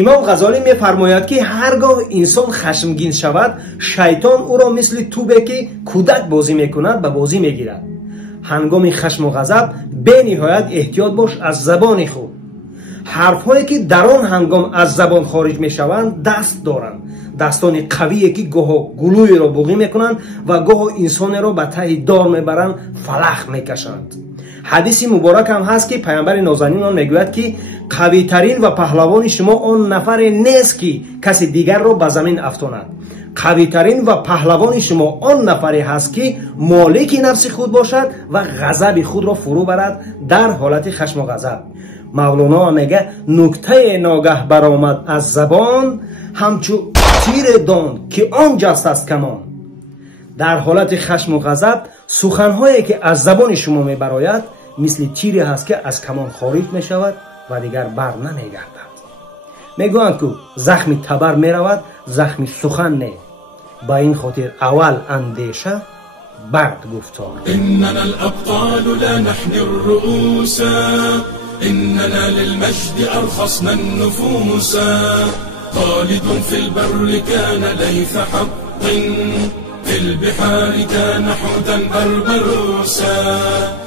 имом ғазолӣ мефармояд ки ҳар гоҳ инсон хашмгин шавад, шайтон ӯро мисли тубе ки кӯдак бозӣ мекунад ба бозӣ мегирад. ҳангоми хашму ғазаб бениҳоят эҳтиёт бош аз забони худ. ҳарфҳое ки дар он ҳангом аз забон хориҷ мешаванд даст доранд, дастони қавие ки гоҳо гулӯеро буғӣ мекунанд ва гоҳо инсонеро ба таҳи дор мебаранд, фалах мекашанд. ҳадиси муборак ҳам ҳаст ки пайғамбари нозанин он мегӯяд ки қавитарин ва паҳлавони шумо он нафаре нест ки каси дигарро ба замин афтонад. қавитарин ва паҳлавони шумо он нафаре ҳаст ки молики нафси худ бошад ва ғазаби худро фурӯ барад дар ҳолати хашму ғазаб. мавлоно мега нуктае ногаҳ баромад аз забон ҳамчу тире дон ки он ҷаст аз камон. дар ҳолати хашму ғазаб суханҳое ки аз забони шумо мебарояд мисли тире ҳаст ки аз камон хориҷ мешавад ва дигар бар намегардад. мегӯянд ку захми табар меравад, захми сухан не. ба ин хотир аввал андеша баъд гуфтор. إننا الأبطال لا نحمي الرؤوس إننا للمجد أرخصنا النفوس خالد في البر كان ليث حق في البحار كان حوتا بربروسا